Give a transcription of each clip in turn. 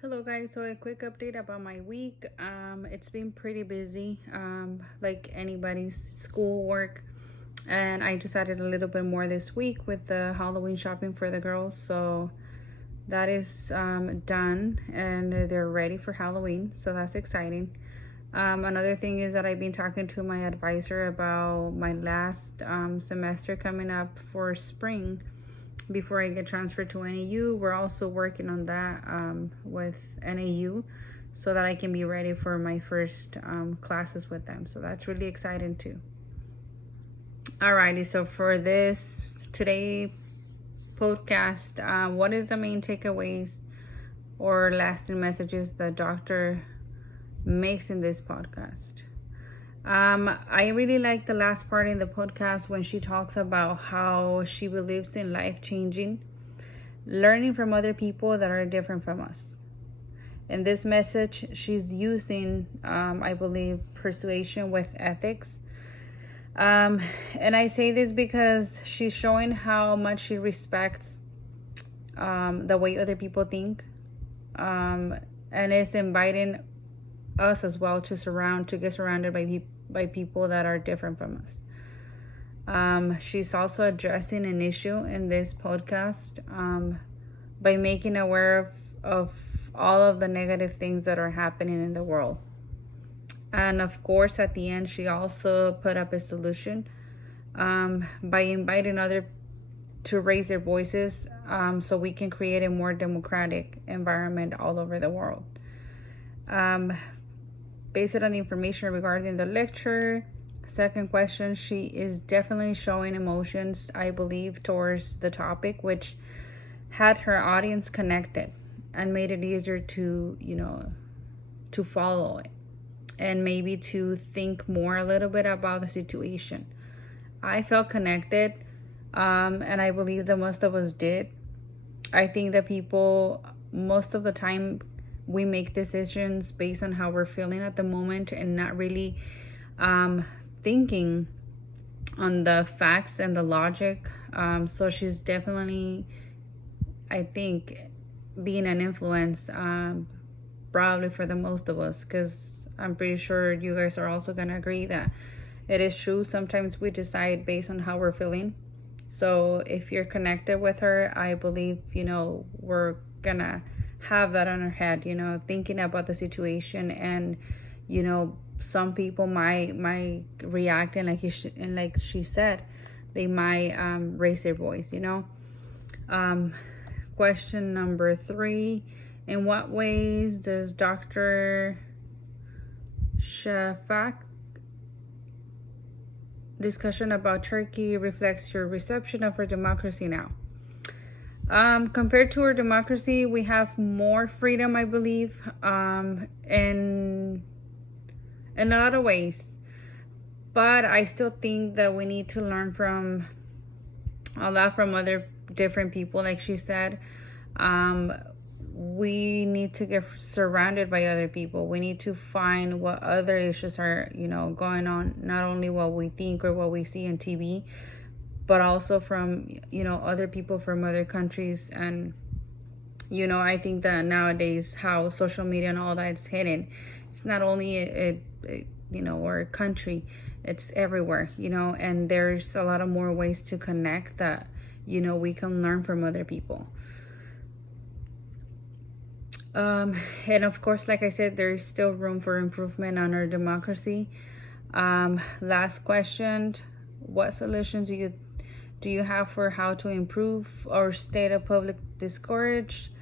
Hello guys, so a quick update about my week. It's been pretty busy, like anybody's schoolwork, and I just added a little bit more this week with the Halloween shopping for the girls. So that is done, and they're ready for Halloween. So that's exciting. Another thing is that I've been talking to my advisor about my last semester coming up for spring before I get transferred to NAU. We're also working on that with NAU so that I can be ready for my first classes with them. So that's really exciting too. Alrighty, so for this today podcast, what is the main takeaways or lasting messages the doctor makes in this podcast? I really like the last part in the podcast when she talks about how she believes in life changing, learning from other people that are different from us. In this message, she's using, I believe, persuasion with ethics. And I say this because she's showing how much she respects the way other people think, and is inviting us as well to get surrounded by people that are different from us. She's also addressing an issue in this podcast by making aware of all of the negative things that are happening in the world. And of course, at the end, she also put up a solution by inviting others to raise their voices so we can create a more democratic environment all over the world. Based on the information regarding the lecture, second question, she is definitely showing emotions, I believe, towards the topic, which had her audience connected and made it easier to follow it and maybe to think more a little bit about the situation. I felt connected, and I believe that most of us did. I think that people, most of the time, we make decisions based on how we're feeling at the moment and not really thinking on the facts and the logic. So she's definitely, I think, being an influence probably for the most of us, because I'm pretty sure you guys are also going to agree that it is true. Sometimes we decide based on how we're feeling. So if you're connected with her, I believe, we're going to have that on our head, thinking about the situation. And, some people might react and like she said, they might raise their voice, Question number 3. In what ways does Dr. Shafak discussion about Turkey reflects your reception of our democracy now? Compared to our democracy, we have more freedom, I believe, in a lot of ways. But I still think that we need to learn from a lot from other different people, like she said. We need to get surrounded by other people. We need to find what other issues are, going on, not only what we think or what we see on TV, but also from, other people from other countries. And, I think that nowadays how social media and all that is hidden, it's not only our country, it's everywhere, and there's a lot of more ways to connect that, we can learn from other people. And of course, like I said, there's still room for improvement on our democracy. Last question, what solutions do you have for how to improve our state of public discourage?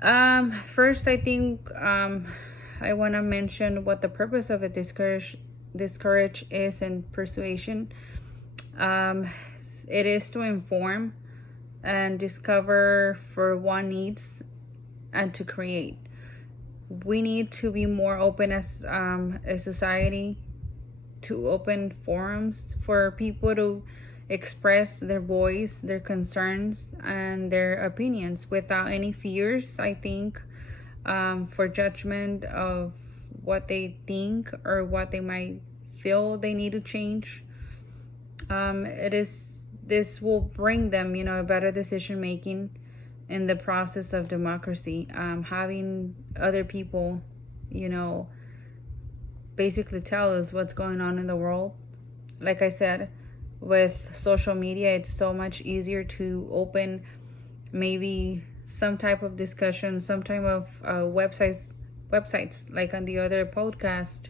First, I think I want to mention what the purpose of a discourage is in persuasion. It is to inform and discover for one needs and to create. We need to be more open as a society, to open forums for people to express their voice, their concerns, and their opinions without any fears, I think, for judgment of what they think or what they might feel they need to change. This will bring them, a better decision making in the process of democracy. Having other people, you know, basically tell us what's going on in the world. Like I said, with social media, it's so much easier to open maybe some type of discussion, some type of websites like on the other podcast,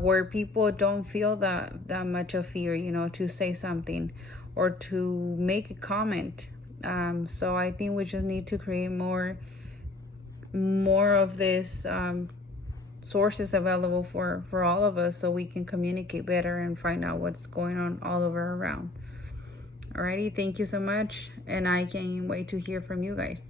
where people don't feel that much of fear, you know, to say something or to make a comment. So I think we just need to create more of this sources available for all of us, so we can communicate better and find out what's going on all over around. Alrighty, thank you so much, and I can't wait to hear from you guys.